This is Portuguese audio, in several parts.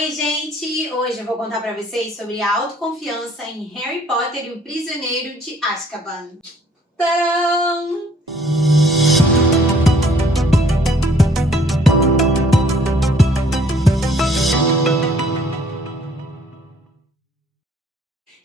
Oi, gente! Hoje eu vou contar pra vocês sobre a autoconfiança em Harry Potter e o Prisioneiro de Azkaban. Tcharam!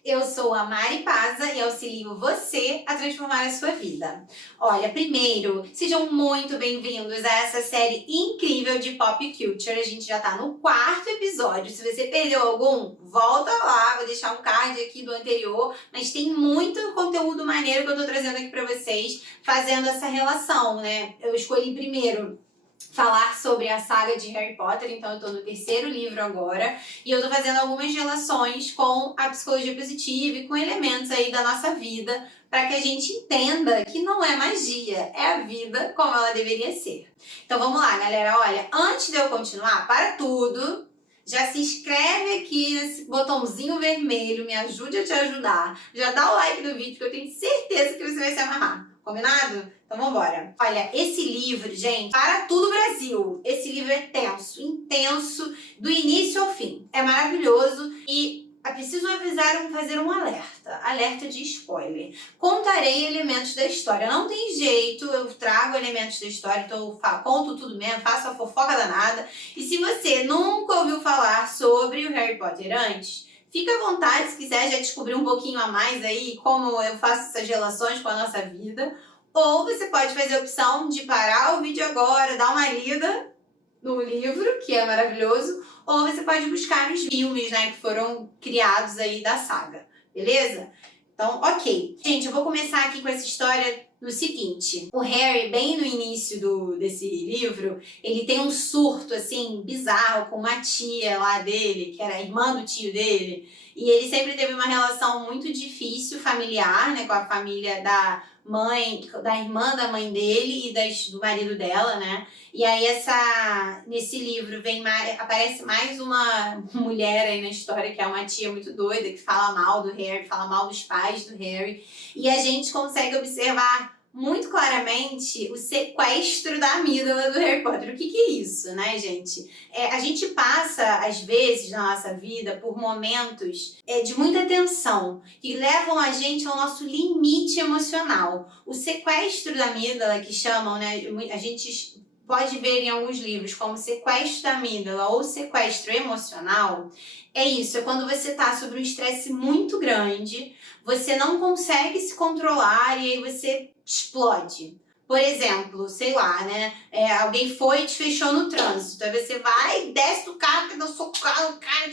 Eu sou a Mari Paza e auxilio você a transformar a sua vida. Olha, primeiro, sejam muito bem-vindos a essa série incrível de Pop Culture. A gente já tá no 4º episódio. Se você perdeu algum, volta lá, vou deixar um card aqui do anterior. Mas tem muito conteúdo maneiro que eu tô trazendo aqui pra vocês, fazendo essa relação, né? Eu escolhi primeiro falar sobre a saga de Harry Potter, então eu tô no 3º livro agora, e eu tô fazendo algumas relações com a psicologia positiva e com elementos aí da nossa vida, para que a gente entenda que não é magia, é a vida como ela deveria ser. Então vamos lá, galera, olha, antes de eu continuar, para tudo, já se inscreve aqui nesse botãozinho vermelho, me ajude a te ajudar, já dá o like no vídeo que eu tenho certeza que você vai se amarrar. Combinado? Então vambora. Olha, esse livro, gente, para tudo Brasil. Esse livro é tenso, intenso, do início ao fim. É maravilhoso e é preciso fazer um alerta de spoiler. Contarei elementos da história. Não tem jeito, eu trago elementos da história, então eu conto tudo mesmo, faço a fofoca danada. E se você nunca ouviu falar sobre o Harry Potter antes, fica à vontade, se quiser já descobrir um pouquinho a mais aí, como eu faço essas relações com a nossa vida. Ou você pode fazer a opção de parar o vídeo agora, dar uma lida no livro, que é maravilhoso. Ou você pode buscar os filmes, né, que foram criados aí da saga, beleza? Então, ok. Gente, eu vou começar aqui com essa história no seguinte. O Harry, bem no início desse livro, ele tem um surto, assim, bizarro com uma tia lá dele, que era a irmã do tio dele. E ele sempre teve uma relação muito difícil, familiar, né, com a família da mãe, da irmã da mãe dele e do marido dela, né? E aí nesse livro aparece mais uma mulher aí na história, que é uma tia muito doida, que fala mal do Harry, fala mal dos pais do Harry. E a gente consegue observar muito claramente o sequestro da amígdala do Harry Potter. O que é isso, né, gente? A gente passa, às vezes, na nossa vida, por momentos de muita tensão, que levam a gente ao nosso limite emocional. O sequestro da amígdala, que chamam, né, a gente pode ver em alguns livros como sequestro da amígdala ou sequestro emocional, é isso, é quando você está sob um estresse muito grande, você não consegue se controlar e aí você explode. Por exemplo, sei lá, né? Alguém foi e te fechou no trânsito. Aí você vai, desce do carro, que dá o carro, o cara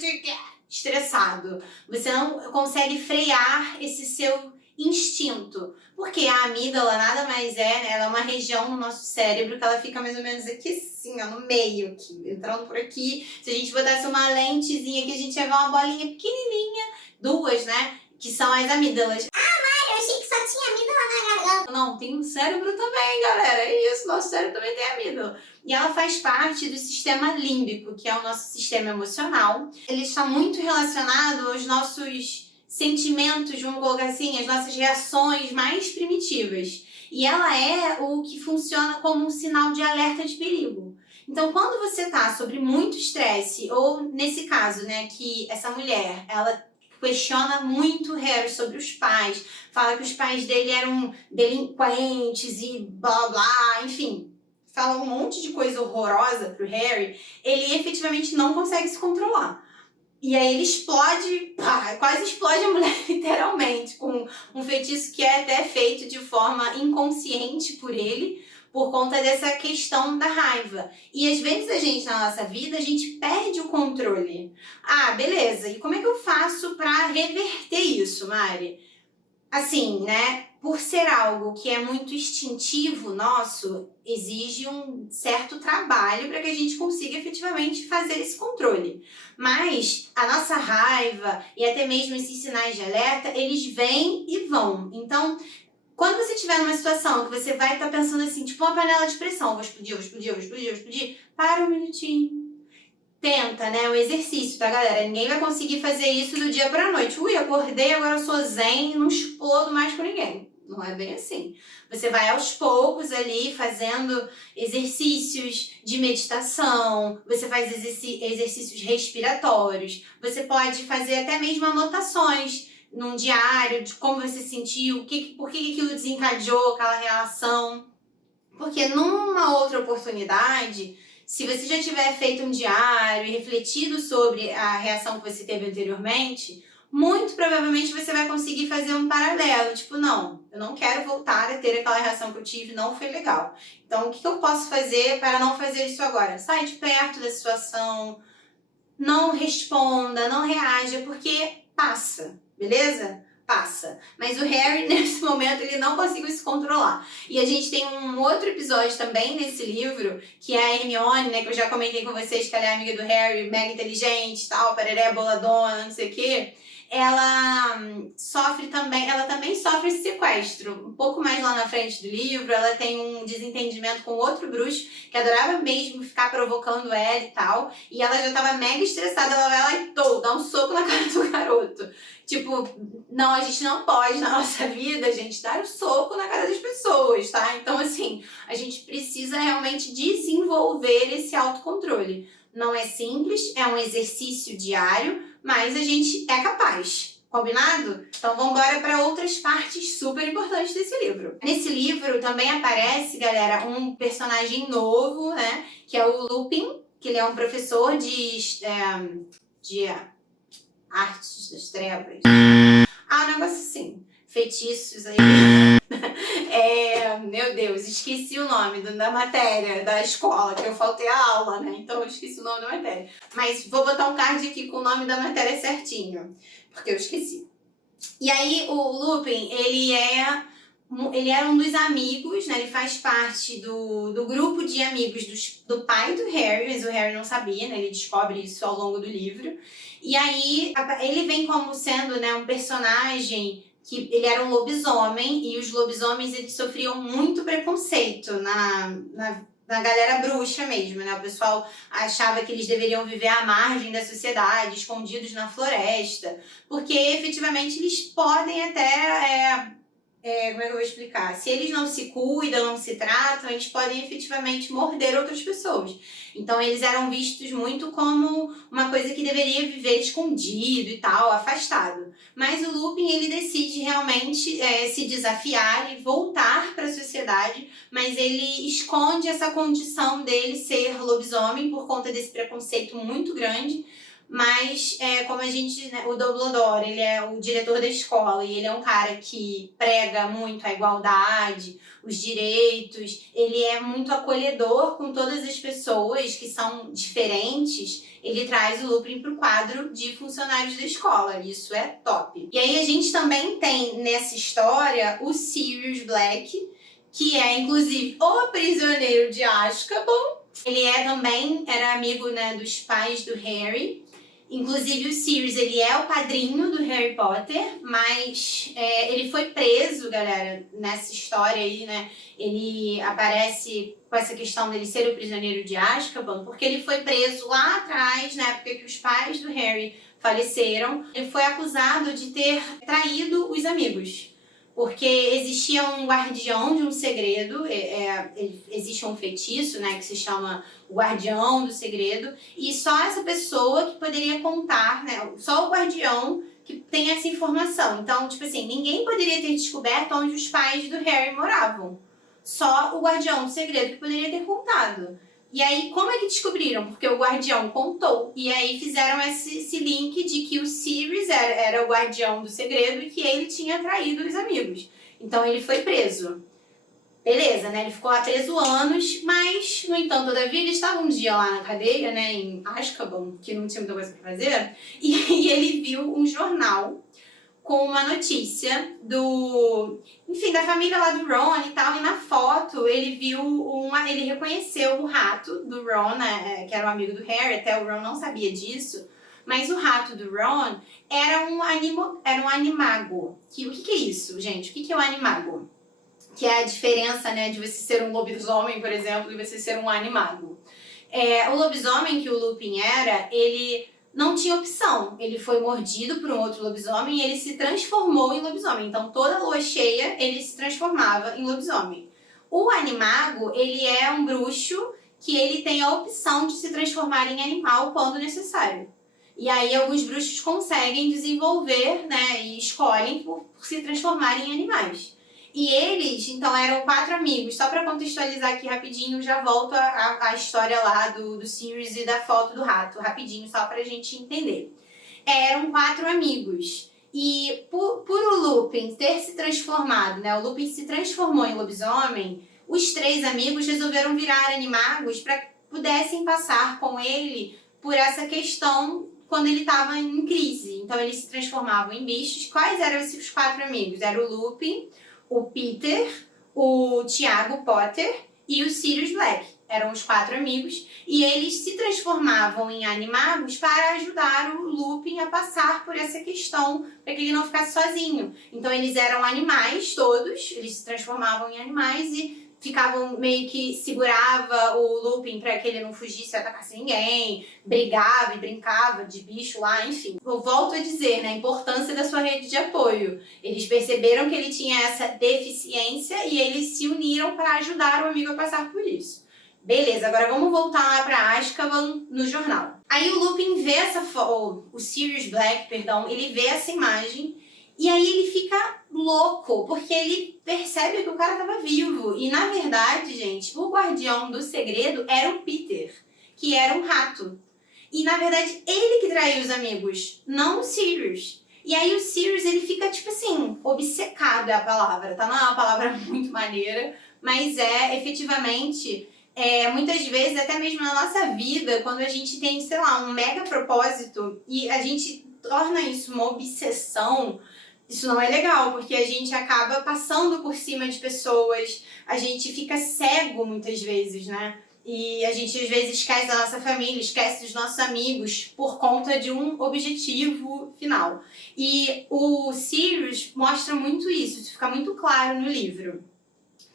estressado. Você não consegue frear esse seu instinto. Porque a amígdala nada mais é, né? Ela é uma região no nosso cérebro que ela fica mais ou menos aqui assim, ó, no meio aqui, entrando por aqui. Se a gente botasse uma lentezinha aqui, a gente ia ver uma bolinha pequenininha, duas, né? Que são as amígdalas. Eu achei que só tinha amígdala na garganta. Não, tem um cérebro também, galera. É isso, nosso cérebro também tem amígdala. E ela faz parte do sistema límbico, que é o nosso sistema emocional. Ele está muito relacionado aos nossos sentimentos, vamos colocar assim, as nossas reações mais primitivas. E ela é o que funciona como um sinal de alerta de perigo. Então, quando você está sob muito estresse, ou nesse caso, né, que essa mulher, ela questiona muito Harry sobre os pais, fala que os pais dele eram delinquentes e blá blá, enfim, fala um monte de coisa horrorosa pro Harry, ele efetivamente não consegue se controlar. E aí ele explode, quase explode a mulher literalmente, com um feitiço que é até feito de forma inconsciente por ele, por conta dessa questão da raiva. E às vezes a gente, na nossa vida, a gente perde o controle. Ah, beleza, e como é que eu faço pra reverter isso, Mari? Assim, né, por ser algo que é muito instintivo nosso, exige um certo trabalho para que a gente consiga efetivamente fazer esse controle. Mas a nossa raiva e até mesmo esses sinais de alerta, eles vêm e vão. Então, quando você estiver numa situação que você vai estar pensando assim, tipo uma panela de pressão, vou explodir, para um minutinho. Tenta, né? O exercício, tá, galera? Ninguém vai conseguir fazer isso do dia pra noite. Ui, acordei, agora eu sou zen, não explodo mais com ninguém. não é bem assim. Você vai aos poucos ali fazendo exercícios de meditação, você faz exercícios respiratórios, você pode fazer até mesmo anotações num diário de como você sentiu, por que aquilo desencadeou aquela reação. Porque numa outra oportunidade, se você já tiver feito um diário e refletido sobre a reação que você teve anteriormente, muito provavelmente você vai conseguir fazer um paralelo. Tipo, não, eu não quero voltar a ter aquela reação que eu tive, não foi legal. Então, o que eu posso fazer para não fazer isso agora? Sai de perto da situação, não responda, não reaja, porque passa, beleza? Passa. Mas o Harry, nesse momento, ele não conseguiu se controlar. E a gente tem um outro episódio também nesse livro, que é a Hermione, né, que eu já comentei com vocês que ela é amiga do Harry, mega inteligente, tal, pareré, boladona, não sei o quê. Ela também sofre esse sequestro. Um pouco mais lá na frente do livro, ela tem um desentendimento com outro bruxo, que adorava mesmo ficar provocando ela e tal. E ela já tava mega estressada, ela vai lá e dá um soco na cara do garoto. Tipo, não, a gente não pode na nossa vida, gente, dar um soco na cara das pessoas, tá? Então, assim, a gente precisa realmente desenvolver esse autocontrole. Não é simples, é um exercício diário, mas a gente é capaz. Combinado? Então vamos embora para outras partes super importantes desse livro. Nesse livro também aparece, galera, um personagem novo, né? Que é o Lupin, que ele é um professor de artes das trevas. Ah, um negócio assim. Feitiços aí. Meu Deus, esqueci o nome da matéria da escola, que eu faltei a aula, né? Então eu esqueci o nome da matéria. Mas vou botar um card aqui com o nome da matéria certinho, porque eu esqueci. E aí o Lupin, ele era um dos amigos, né? Ele faz parte do grupo de amigos do pai do Harry, mas o Harry não sabia, né? Ele descobre isso ao longo do livro. E aí ele vem como sendo, né, um personagem que ele era um lobisomem, e os lobisomens eles sofriam muito preconceito na galera bruxa mesmo, né? O pessoal achava que eles deveriam viver à margem da sociedade, escondidos na floresta, porque efetivamente eles podem até... como é que eu vou explicar? Se eles não se cuidam, não se tratam, eles podem efetivamente morder outras pessoas. Então eles eram vistos muito como uma coisa que deveria viver escondido e tal, afastado. Mas o Lupin, ele decide realmente se desafiar e voltar para a sociedade, mas ele esconde essa condição dele ser lobisomem por conta desse preconceito muito grande. Mas, como a gente, né, o Dumbledore, ele é o diretor da escola e ele é um cara que prega muito a igualdade, os direitos, ele é muito acolhedor com todas as pessoas que são diferentes, ele traz o Lupin pro quadro de funcionários da escola, isso é top. E aí a gente também tem nessa história o Sirius Black, que é inclusive o prisioneiro de Azkaban. Ele era amigo, né, dos pais do Harry. Inclusive o Sirius, ele é o padrinho do Harry Potter, mas ele foi preso, galera, nessa história aí, né? Ele aparece com essa questão dele ser o prisioneiro de Azkaban, porque ele foi preso lá atrás, na época que os pais do Harry faleceram. Ele foi acusado de ter traído os amigos. Porque existia um guardião de um segredo, existe um feitiço, né, que se chama o guardião do segredo, e só essa pessoa que poderia contar, né, só o guardião que tem essa informação. Então, tipo assim, ninguém poderia ter descoberto onde os pais do Harry moravam. Só o guardião do segredo que poderia ter contado. E aí, como é que descobriram? Porque o guardião contou. E aí fizeram esse link de que o Sirius era o guardião do segredo e que ele tinha traído os amigos. Então ele foi preso. Beleza, né? Ele ficou lá preso anos, mas, no entanto, todavia, ele estava um dia lá na cadeia, né, em Azkaban, que não tinha muita coisa pra fazer, e ele viu um jornal com uma notícia da família lá do Ron e tal, e na foto ele ele reconheceu o rato do Ron, né, que era um amigo do Harry, até o Ron não sabia disso, mas o rato do Ron era um animago. O que é isso, gente? O que é um animago? Que é a diferença, né, de você ser um lobisomem, por exemplo, e você ser um animago. O lobisomem que o Lupin era, ele não tinha opção. Ele foi mordido por um outro lobisomem e ele se transformou em lobisomem. Então, toda lua cheia, ele se transformava em lobisomem. O animago, ele é um bruxo que ele tem a opção de se transformar em animal quando necessário. E aí, alguns bruxos conseguem desenvolver, né, e escolhem por se transformarem em animais. E eles, então, eram 4 amigos. Só para contextualizar aqui rapidinho, já volto à história lá do Sirius e da foto do rato. Rapidinho, só pra gente entender. Eram 4 amigos. E por o Lupin ter se transformado, né? O Lupin se transformou em lobisomem. Os 3 amigos resolveram virar animagos para que pudessem passar com ele por essa questão quando ele estava em crise. Então, eles se transformavam em bichos. Quais eram esses 4 amigos? Era o Lupin, o Peter, o Tiago Potter e o Sirius Black. Eram os 4 amigos e eles se transformavam em animagos para ajudar o Lupin a passar por essa questão, para que ele não ficasse sozinho. Então eles eram animais todos, eles se transformavam em animais e ficavam meio que segurava o Lupin para que ele não fugisse e atacasse ninguém, brigava e brincava de bicho lá, enfim. Eu volto a dizer, né, a importância da sua rede de apoio. Eles perceberam que ele tinha essa deficiência e eles se uniram para ajudar o amigo a passar por isso. Beleza, agora vamos voltar lá para Azkaban no jornal. Aí o Lupin vê o Sirius Black, perdão, ele vê essa imagem e aí ele fica louco, porque ele percebe que o cara estava vivo. E na verdade, gente, o guardião do segredo era o Peter, que era um rato. E na verdade, ele que traiu os amigos, não o Sirius. E aí o Sirius, ele fica tipo assim, obcecado é a palavra, tá? Não é uma palavra muito maneira, mas é efetivamente... muitas vezes, até mesmo na nossa vida, quando a gente tem, sei lá, um mega propósito e a gente torna isso uma obsessão, isso não é legal, porque a gente acaba passando por cima de pessoas, a gente fica cego muitas vezes, né? E a gente às vezes esquece da nossa família, esquece dos nossos amigos por conta de um objetivo final. E o Sirius mostra muito isso fica muito claro no livro.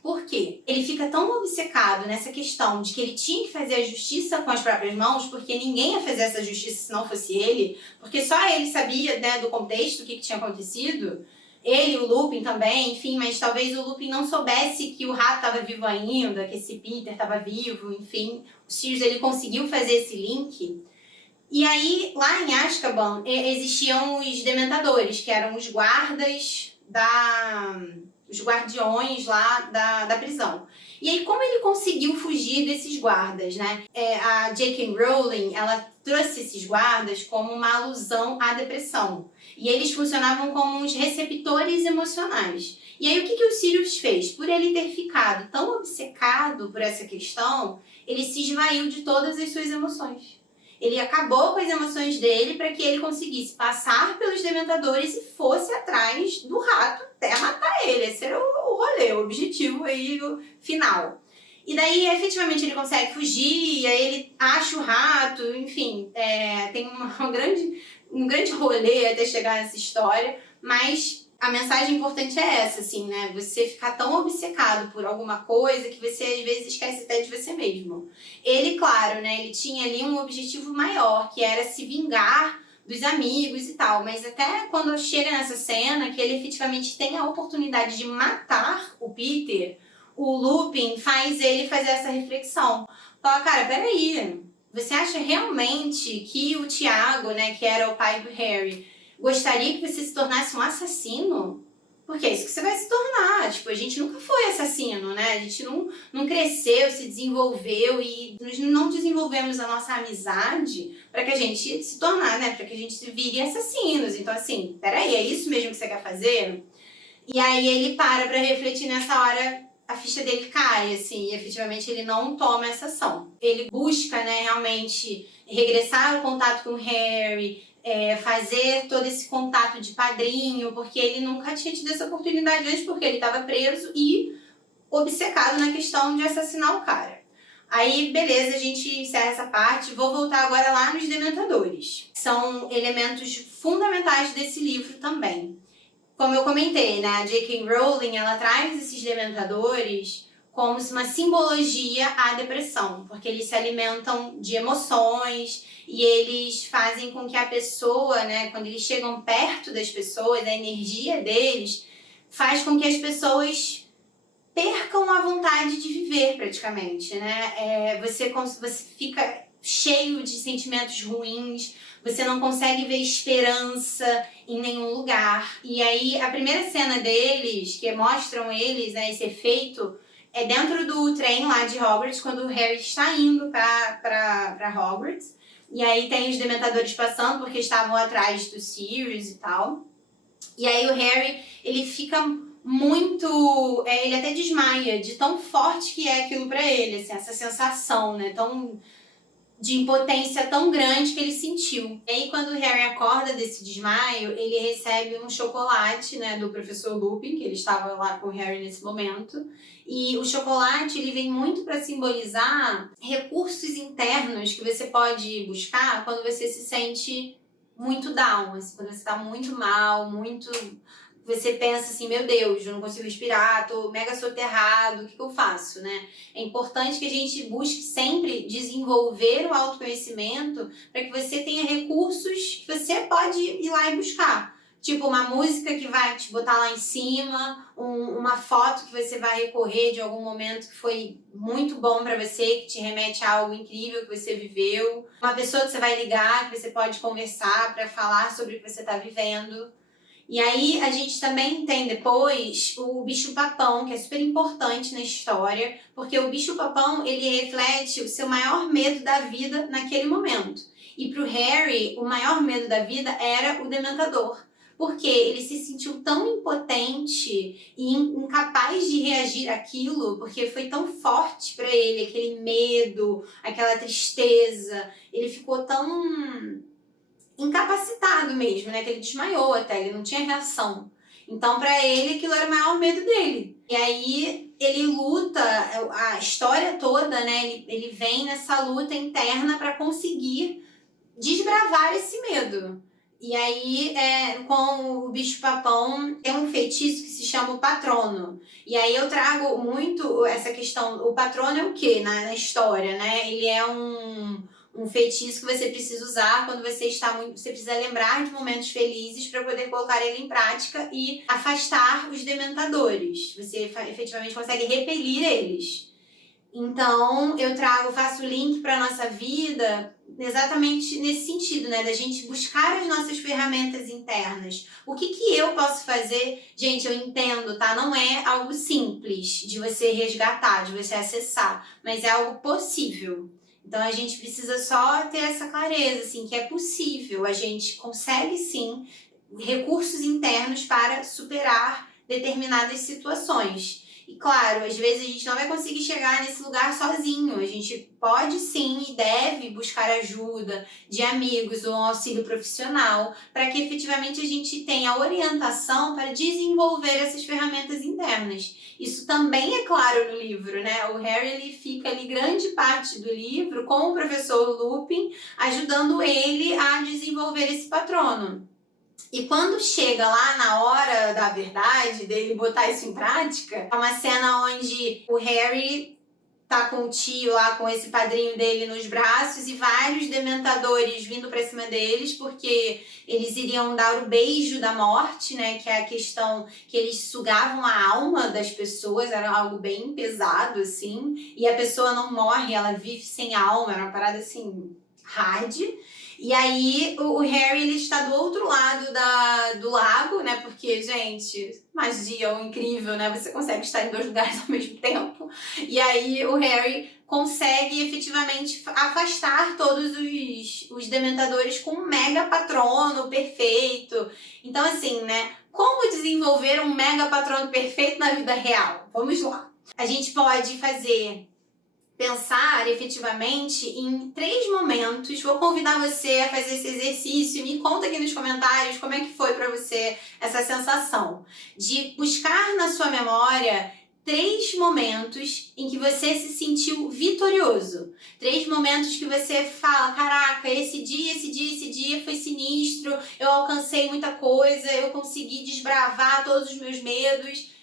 Por quê? Ele fica tão obcecado nessa questão de que ele tinha que fazer a justiça com as próprias mãos, porque ninguém ia fazer essa justiça se não fosse ele, porque só ele sabia, né, do contexto, o que tinha acontecido. Ele, o Lupin também, enfim, mas talvez o Lupin não soubesse que o rato estava vivo ainda, que esse Peter estava vivo, enfim. O Sirius, ele conseguiu fazer esse link. E aí, lá em Azkaban, existiam os Dementadores, que eram os guardas os guardiões lá da prisão. E aí, como ele conseguiu fugir desses guardas, né? A J.K. Rowling, ela trouxe esses guardas como uma alusão à depressão. E eles funcionavam como uns receptores emocionais. E aí, o que o Sirius fez? Por ele ter ficado tão obcecado por essa questão, ele se esvaiu de todas as suas emoções. Ele acabou com as emoções dele para que ele conseguisse passar pelos Dementadores e fosse atrás do rato até matar ele. Esse era o rolê, o objetivo aí final. E daí, efetivamente, ele consegue fugir, e aí ele acha o rato, enfim, tem um grande rolê até chegar nessa história, mas a mensagem importante é essa, assim, né? Você ficar tão obcecado por alguma coisa que você, às vezes, esquece até de você mesmo. Ele, claro, né? Ele tinha ali um objetivo maior, que era se vingar dos amigos e tal. Mas até quando chega nessa cena, que ele efetivamente tem a oportunidade de matar o Peter, o Lupin faz ele fazer essa reflexão. Fala, cara, peraí, você acha realmente que o Tiago, né, que era o pai do Harry, gostaria que você se tornasse um assassino? Porque é isso que você vai se tornar. Tipo, a gente nunca foi assassino, né? A gente não cresceu, se desenvolveu e nós não desenvolvemos a nossa amizade para que a gente se tornar, né? Para que a gente vire assassinos. Então, assim, peraí, é isso mesmo que você quer fazer? E aí ele para refletir nessa hora, a ficha dele cai, assim, e efetivamente ele não toma essa ação. Ele busca, né, realmente regressar ao contato com o Harry, fazer todo esse contato de padrinho, porque ele nunca tinha tido essa oportunidade antes, porque ele estava preso e obcecado na questão de assassinar o cara. Aí, beleza, a gente encerra essa parte. Vou voltar agora lá nos Dementadores. São elementos fundamentais desse livro também. Como eu comentei, né, a J.K. Rowling, ela traz esses Dementadores como uma simbologia à depressão, porque eles se alimentam de emoções e eles fazem com que a pessoa, né, quando eles chegam perto das pessoas, a energia deles faz com que as pessoas percam a vontade de viver praticamente, né? Você fica cheio de sentimentos ruins, você não consegue ver esperança em nenhum lugar. E aí a primeira cena deles, que mostram eles, né, esse efeito, é dentro do trem lá de Hogwarts, quando o Harry está indo pra Hogwarts. E aí tem os dementadores passando, porque estavam atrás do Sirius e tal. E aí o Harry, ele fica muito... ele até desmaia de tão forte que é aquilo pra ele, assim, essa sensação, né? De impotência tão grande que ele sentiu. E aí, quando o Harry acorda desse desmaio, ele recebe um chocolate, né, do professor Lupin, que ele estava lá com o Harry nesse momento. E o chocolate, ele vem muito para simbolizar recursos internos que você pode buscar quando você se sente muito down, assim, quando você está muito mal, muito... Você pensa assim, meu Deus, eu não consigo respirar, tô mega soterrado, o que eu faço, né? É importante que a gente busque sempre desenvolver o autoconhecimento para que você tenha recursos que você pode ir lá e buscar. Tipo, uma música que vai te botar lá em cima, uma foto que você vai recorrer de algum momento que foi muito bom para você, que te remete a algo incrível que você viveu. Uma pessoa que você vai ligar, que você pode conversar para falar sobre o que você está vivendo. E aí a gente também tem depois o bicho-papão, que é super importante na história, porque o bicho-papão, ele reflete o seu maior medo da vida naquele momento. E pro Harry, o maior medo da vida era o Dementador, porque ele se sentiu tão impotente e incapaz de reagir àquilo, porque foi tão forte para ele, aquele medo, aquela tristeza, ele ficou tão incapacitado mesmo, né? Que ele desmaiou até, ele não tinha reação. Então, para ele, aquilo era o maior medo dele. E aí, ele luta, a história toda, né? Ele vem nessa luta interna para conseguir desbravar esse medo. E aí, com o bicho-papão, tem um feitiço que se chama o patrono. E aí eu trago muito essa questão, o patrono é o quê na história, né? Ele é um feitiço que você precisa usar quando você está muito... Você precisa lembrar de momentos felizes para poder colocar ele em prática e afastar os dementadores. Você efetivamente consegue repelir eles. Então, faço o link para nossa vida exatamente nesse sentido, né? Da gente buscar as nossas ferramentas internas. O que eu posso fazer? Gente, eu entendo, tá? Não é algo simples de você resgatar, de você acessar, mas é algo possível. Então, a gente precisa só ter essa clareza, assim, que é possível. A gente consegue, sim, recursos internos para superar determinadas situações. E claro, às vezes a gente não vai conseguir chegar nesse lugar sozinho. A gente pode sim e deve buscar ajuda de amigos ou um auxílio profissional para que efetivamente a gente tenha orientação para desenvolver essas ferramentas internas. Isso também é claro no livro, né? O Harry ele fica ali grande parte do livro com o professor Lupin ajudando ele a desenvolver esse patrono. E quando chega lá na hora da verdade, dele botar isso em prática, é uma cena onde o Harry tá com o tio lá, com esse padrinho dele nos braços e vários dementadores vindo pra cima deles, porque eles iriam dar o beijo da morte, né? Que é a questão que eles sugavam a alma das pessoas, era algo bem pesado, assim. E a pessoa não morre, ela vive sem alma, era uma parada, assim, hard. E aí o Harry ele está do outro lado do lago, né? Porque, gente, magia é incrível, né? Você consegue estar em dois lugares ao mesmo tempo. E aí o Harry consegue efetivamente afastar todos os dementadores com um mega patrono perfeito. Então, assim, né? Como desenvolver um mega patrono perfeito na vida real? Vamos lá. A gente pode pensar efetivamente em 3 momentos. Vou convidar você a fazer esse exercício. Me conta aqui nos comentários como é que foi para você essa sensação de buscar na sua memória 3 momentos em que você se sentiu vitorioso. 3 momentos que você fala, caraca, esse dia foi sinistro, eu alcancei muita coisa, eu consegui desbravar todos os meus medos.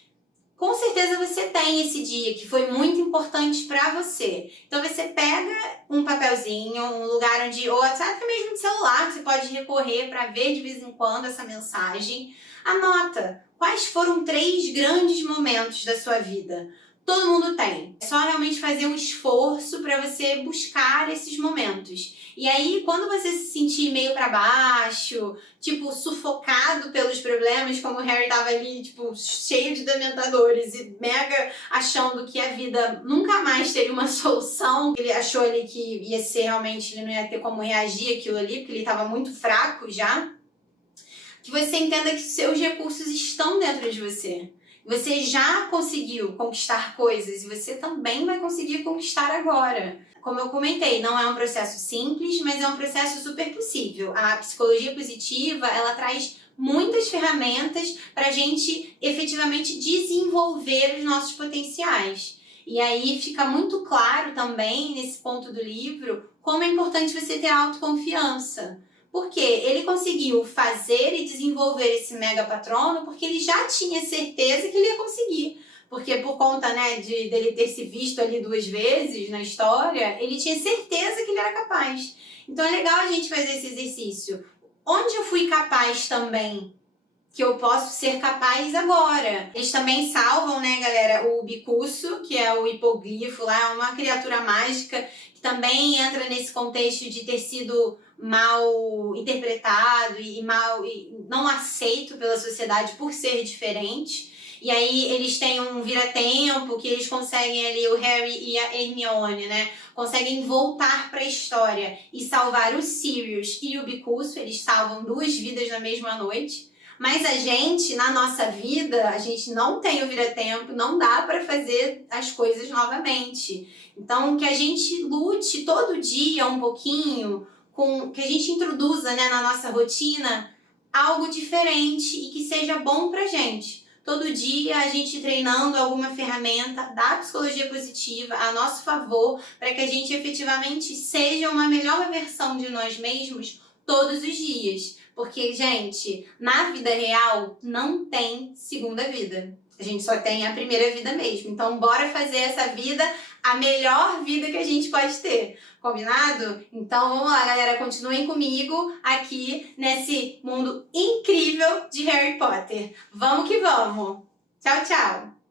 com certeza você tem esse dia que foi muito importante para você. Então você pega um papelzinho, um lugar onde, ou até mesmo de celular, que você pode recorrer para ver de vez em quando essa mensagem. Anota quais foram 3 grandes momentos da sua vida. Todo mundo tem. É só realmente fazer um esforço para você buscar esses momentos. E aí, quando você se sentir meio para baixo, tipo, sufocado pelos problemas, como o Harry tava ali, tipo, cheio de dementadores e mega achando que a vida nunca mais teria uma solução, ele achou ali que ia ser realmente, ele não ia ter como reagir àquilo ali, porque ele tava muito fraco já, que você entenda que seus recursos estão dentro de você. Você já conseguiu conquistar coisas e você também vai conseguir conquistar agora. Como eu comentei, não é um processo simples, mas é um processo super possível. A psicologia positiva, ela traz muitas ferramentas para a gente efetivamente desenvolver os nossos potenciais. E aí fica muito claro também, nesse ponto do livro, como é importante você ter autoconfiança. Porque ele conseguiu fazer e desenvolver esse mega patrono porque ele já tinha certeza que ele ia conseguir. Porque por conta, né, dele ter se visto ali 2 vezes na história, ele tinha certeza que ele era capaz. Então é legal a gente fazer esse exercício. Onde eu fui capaz também, que eu posso ser capaz agora? Eles também salvam, né, galera, o Bicuço, que é o hipogrifo lá, é uma criatura mágica que também entra nesse contexto de ter sido mal interpretado e não aceito pela sociedade por ser diferente. E aí eles têm um vira-tempo que eles conseguem ali, o Harry e a Hermione, né? Conseguem voltar para a história e salvar o Sirius e o Bicuço. Eles salvam 2 vidas na mesma noite. Mas a gente, na nossa vida, a gente não tem o vira-tempo, não dá para fazer as coisas novamente. Então, que a gente lute todo dia um pouquinho, que a gente introduza, né, na nossa rotina algo diferente e que seja bom pra gente. Todo dia a gente treinando alguma ferramenta da psicologia positiva a nosso favor para que a gente efetivamente seja uma melhor versão de nós mesmos todos os dias. Porque, gente, na vida real não tem segunda vida. A gente só tem a primeira vida mesmo. Então, bora fazer essa vida a melhor vida que a gente pode ter. Combinado? Então, vamos lá, galera. Continuem comigo aqui nesse mundo incrível de Harry Potter. Vamos que vamos! Tchau, tchau!